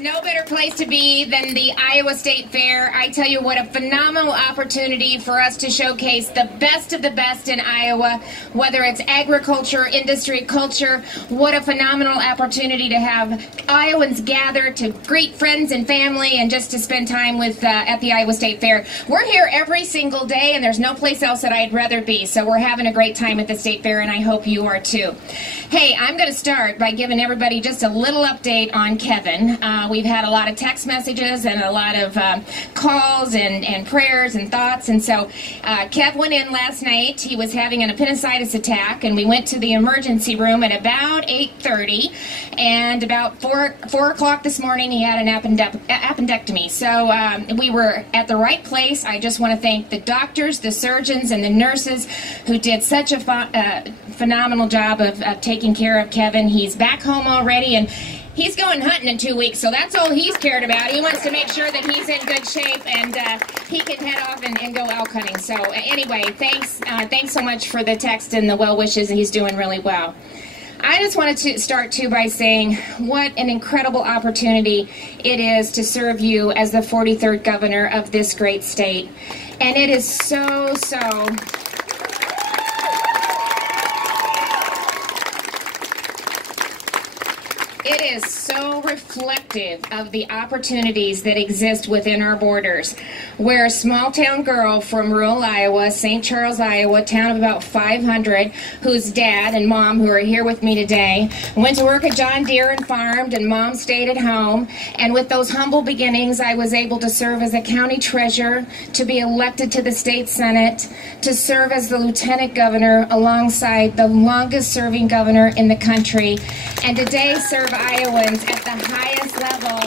no better place to be than the Iowa State Fair. I tell you what, a phenomenal opportunity for us to showcase the best of the best in Iowa, whether it's agriculture, industry, culture. What a phenomenal opportunity to have Iowans gather to greet friends and family and just to spend time with at the Iowa State Fair. We're here every single day, and there's no place else that I'd rather be, so we're having a great time at the State Fair, and I hope you are too. Hey, I'm going to start by giving everybody just a little update on Kevin. We've had a lot of text messages and a lot of calls and prayers and thoughts, and so Kev went in last night. He was having an appendicitis attack, and we went to the emergency room at about 8:30, and about 4 o'clock this morning he had an appendectomy. So we were at the right place. I just want to thank the doctors, the surgeons, and the nurses who did such a phenomenal job of taking care of Kevin. He's back home already, and he's going hunting in 2 weeks, so that's all he's cared about. He wants to make sure that he's in good shape and he can head off and go elk hunting. So anyway, thanks so much for the text and the well wishes, and he's doing really well. I just wanted to start too by saying what an incredible opportunity it is to serve you as the 43rd governor of this great state. And it is so it is so reflective of the opportunities that exist within our borders. We're a small town girl from rural Iowa, St. Charles, Iowa, town of about 500, whose dad and mom, who are here with me today, went to work at John Deere and farmed, and mom stayed at home. And with those humble beginnings, I was able to serve as a county treasurer, to be elected to the state senate, to serve as the lieutenant governor alongside the longest serving governor in the country, and today serve Iowans at the highest level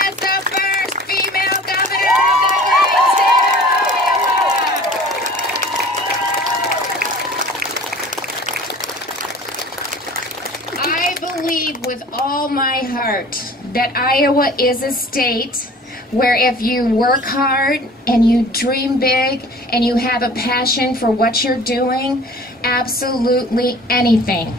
as the first female governor of the great state of Iowa. I believe with all my heart that Iowa is a state where if you work hard and you dream big and you have a passion for what you're doing, absolutely anything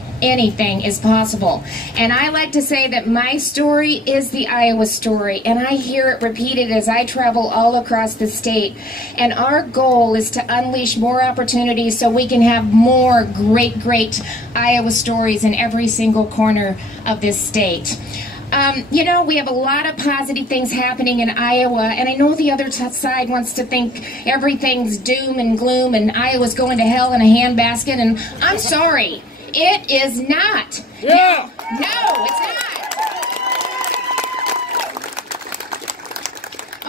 is possible. And I like to say that my story is the Iowa story, and I hear it repeated as I travel all across the state. And our goal is to unleash more opportunities so we can have more great Iowa stories in every single corner of this state. You know, we have a lot of positive things happening in Iowa, and I know the other side wants to think everything's doom and gloom and Iowa's going to hell in a handbasket, and I'm sorry, it is not. Yeah. No, it's not.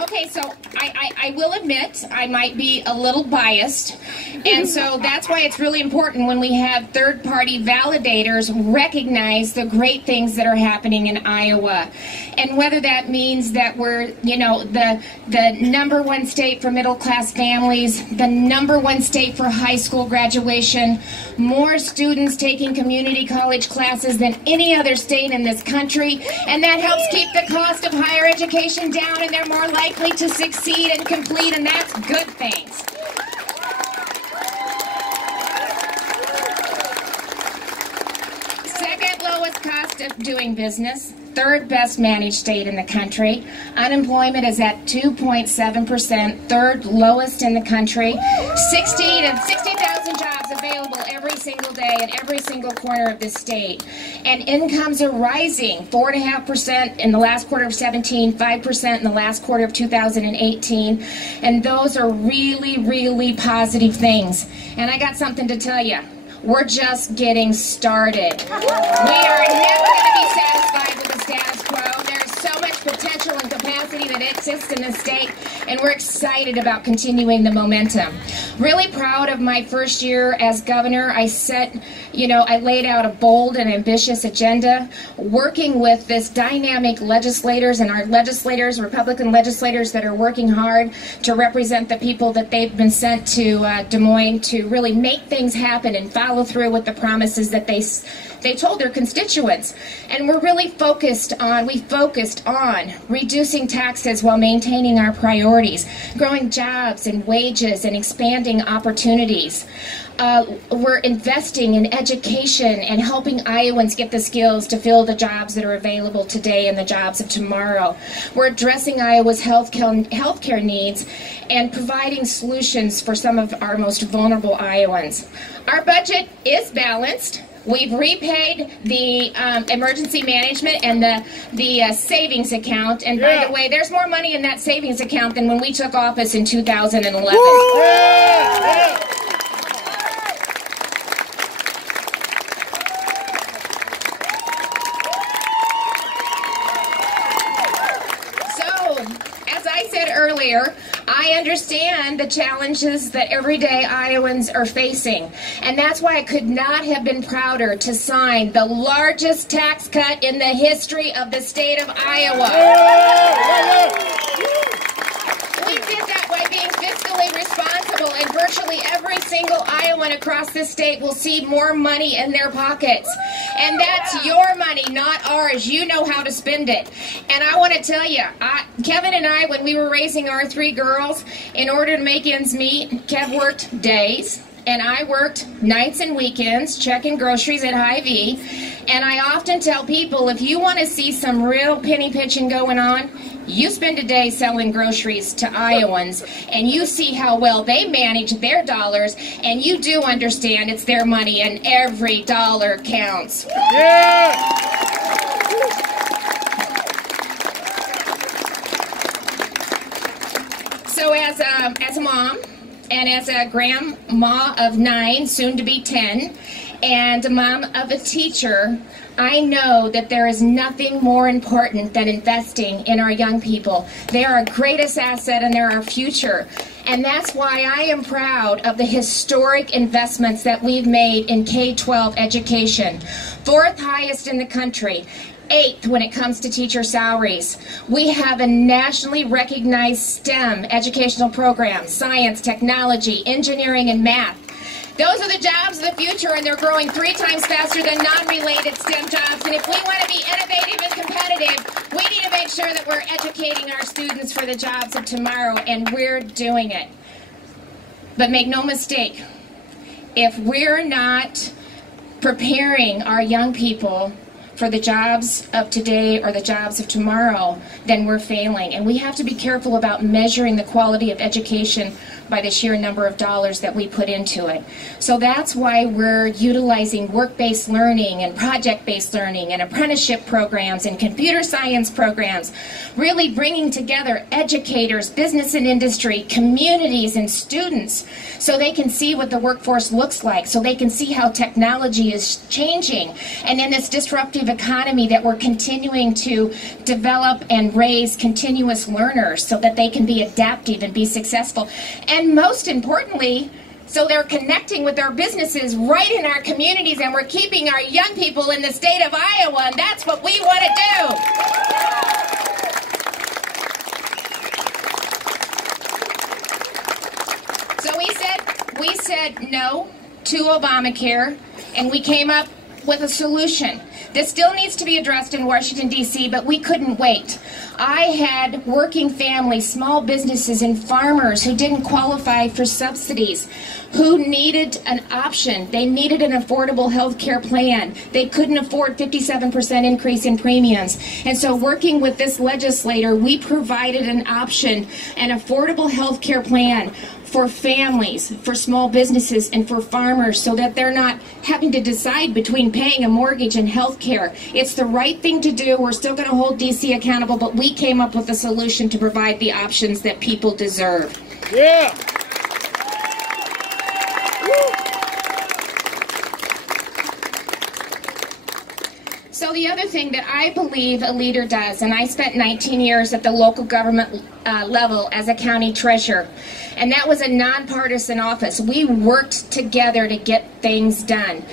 Okay, so I will admit I might be a little biased, and so that's why it's really important when we have third-party validators recognize the great things that are happening in Iowa. And whether that means that we're, you know, the #1 state for middle-class families, the #1 state for high school graduation, more students taking community college classes than any other state in this country, and that helps keep the cost of higher education down, and they're more likely to succeed and complete, and that's good things. Second lowest cost of doing business, third best managed state in the country. Unemployment is at 2.7%, third lowest in the country. 60,000 jobs available every single day in every single corner of the state. And incomes are rising, 4.5% in the last quarter of 17, 5% in the last quarter of 2018. And those are really positive things. And I got something to tell you. We're just getting started. We are never going to be satisfied with the status quo. There's so much potential and capacity that exists in the state, and we're excited about continuing the momentum. Really proud of my first year as governor. I laid out a bold and ambitious agenda, working with this dynamic legislators and our legislators, Republican legislators that are working hard to represent the people that they've been sent to Des Moines to really make things happen and follow through with the promises that they told their constituents. And we're really focused on reducing taxes while maintaining our priorities, growing jobs and wages and expanding opportunities. We're investing in education and helping Iowans get the skills to fill the jobs that are available today and the jobs of tomorrow. We're addressing Iowa's healthcare needs and providing solutions for some of our most vulnerable Iowans. Our budget is balanced. We've repaid the emergency management and the savings account. And by the way, there's more money in that savings account than when we took office in 2011. Earlier, I understand the challenges that everyday Iowans are facing, and that's why I could not have been prouder to sign the largest tax cut in the history of the state of Iowa. We did that by being fiscally responsible, and virtually every single Iowan across the state will see more money in their pockets. And that's your money, not ours. You know how to spend it. And I want to tell you, Kevin and I, when we were raising our 3 girls, in order to make ends meet, Kev worked days, and I worked nights and weekends, checking groceries at Hy-Vee. And I often tell people, if you want to see some real penny pinching going on, you spend a day selling groceries to Iowans, and you see how well they manage their dollars, and you do understand it's their money, and every dollar counts. Yeah! So as a mom, and as a grandma of 9, soon to be 10, and a mom of a teacher, I know that there is nothing more important than investing in our young people. They are our greatest asset and they're our future. And that's why I am proud of the historic investments that we've made in K-12 education. 4th highest in the country. 8th when it comes to teacher salaries. We have a nationally recognized STEM educational program, science, technology, engineering, and math. Those are the jobs of the future, and they're growing 3 times faster than non-related STEM jobs. And if we want to be innovative and competitive, we need to make sure that we're educating our students for the jobs of tomorrow, and we're doing it. But make no mistake, if we're not preparing our young people for the jobs of today or the jobs of tomorrow, then we're failing. And we have to be careful about measuring the quality of education by the sheer number of dollars that we put into it. So that's why we're utilizing work-based learning and project-based learning and apprenticeship programs and computer science programs, really bringing together educators, business and industry, communities, and students so they can see what the workforce looks like, so they can see how technology is changing. And in this disruptive economy that we're continuing to develop and raise continuous learners so that they can be adaptive and be successful. And most importantly, so they're connecting with our businesses right in our communities, and we're keeping our young people in the state of Iowa, and that's what we want to do. So we said no to Obamacare, and we came up with a solution. This still needs to be addressed in Washington, D.C., but we couldn't wait. I had working families, small businesses, and farmers who didn't qualify for subsidies, who needed an option. They needed an affordable health care plan. They couldn't afford 57% increase in premiums. And so working with this legislator, we provided an option, an affordable health care plan for families, for small businesses, and for farmers, so that they're not having to decide between paying a mortgage and health care. It's the right thing to do. We're still going to hold D.C. accountable, but we came up with a solution to provide the options that people deserve. Yeah. So the other thing that I believe a leader does, and I spent 19 years at the local government level as a county treasurer, and that was a nonpartisan office. We worked together to get things done.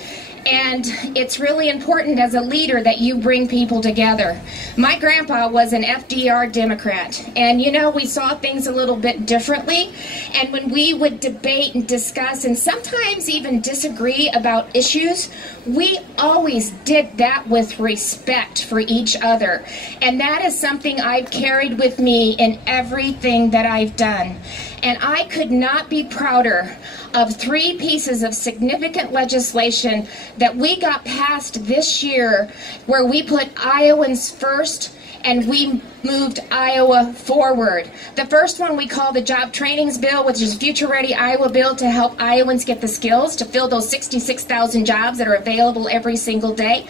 And it's really important as a leader that you bring people together. My grandpa was an FDR Democrat, and you know, we saw things a little bit differently. And when we would debate and discuss and sometimes even disagree about issues, we always did that with respect for each other. And that is something I've carried with me in everything that I've done. And I could not be prouder of 3 pieces of significant legislation that we got passed this year, where we put Iowans first and we moved Iowa forward. The first one we call the Job Trainings Bill, which is Future Ready Iowa Bill, to help Iowans get the skills to fill those 66,000 jobs that are available every single day,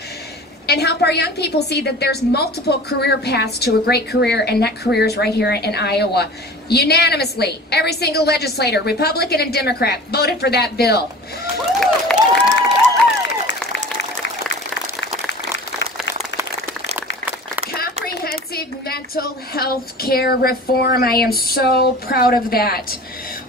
and help our young people see that there's multiple career paths to a great career, and that career is right here in Iowa. Unanimously, every single legislator, Republican and Democrat, voted for that bill. Comprehensive mental health care reform. I am so proud of that.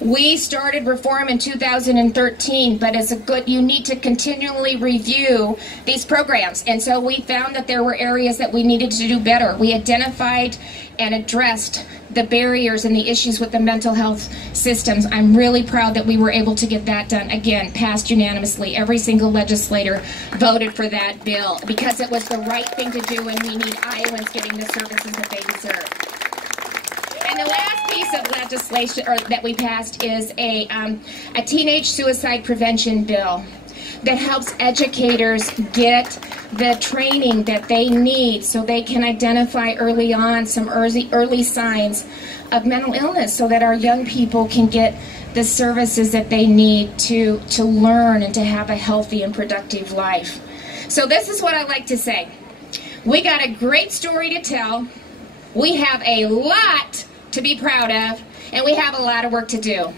We started reform in 2013, but it's you need to continually review these programs. And so we found that there were areas that we needed to do better. We identified and addressed the barriers and the issues with the mental health systems. I'm really proud that we were able to get that done. Again, passed unanimously. Every single legislator voted for that bill because it was the right thing to do, and we need Iowans getting the services that they deserve. And the last piece of legislation that we passed is a teenage suicide prevention bill that helps educators get the training that they need so they can identify early on some early signs of mental illness, so that our young people can get the services that they need to learn and to have a healthy and productive life. So this is what I like to say. We got a great story to tell. We have a lot to be proud of, and we have a lot of work to do.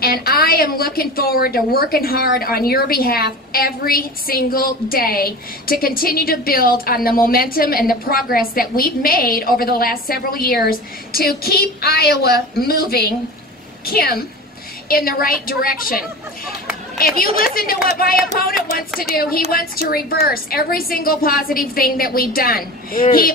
And I am looking forward to working hard on your behalf every single day to continue to build on the momentum and the progress that we've made over the last several years to keep Iowa moving, Kim, in the right direction. If you listen to what my opponent wants to do, he wants to reverse every single positive thing that we've done.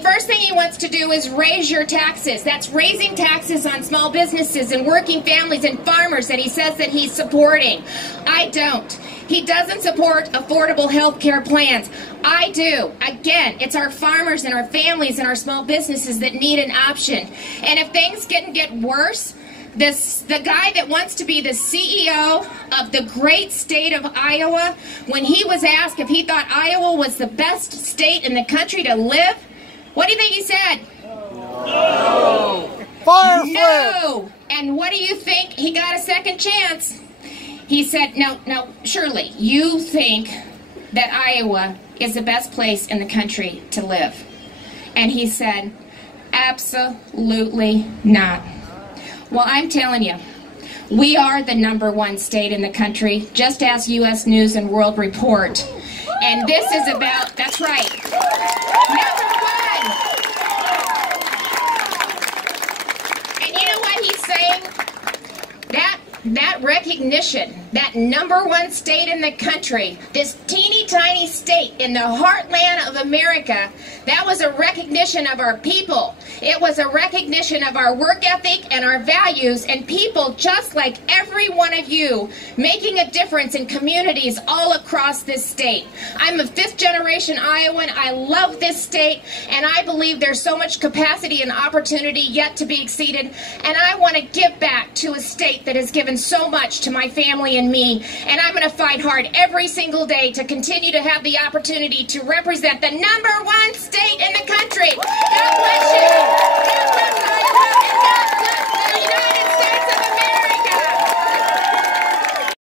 First thing he wants to do is raise your taxes. That's raising taxes on small businesses and working families and farmers that he says that he's supporting. I don't. He doesn't support affordable health care plans. I do. Again, it's our farmers and our families and our small businesses that need an option. And if things get worse, the guy that wants to be the CEO of the great state of Iowa, when he was asked if he thought Iowa was the best state in the country to live, what do you think he said? No. Fire no. And what do you think? He got a second chance. He said, now, surely you think that Iowa is the best place in the country to live. And he said, absolutely not. Well, I'm telling you, we are the #1 state in the country, just as U.S. News and World Report. And this is about, that's right, #1. And you know what he's saying? That recognition, that #1 state in the country, this teeny tiny state in the heartland of America, that was a recognition of our people. It was a recognition of our work ethic and our values, and people just like every one of you making a difference in communities all across this state. I'm a 5th generation Iowan. I love this state, and I believe there's so much capacity and opportunity yet to be exceeded, and I want to give back to a state that has given so much to my family and me, and I'm going to fight hard every single day to continue to have the opportunity to represent the #1 state in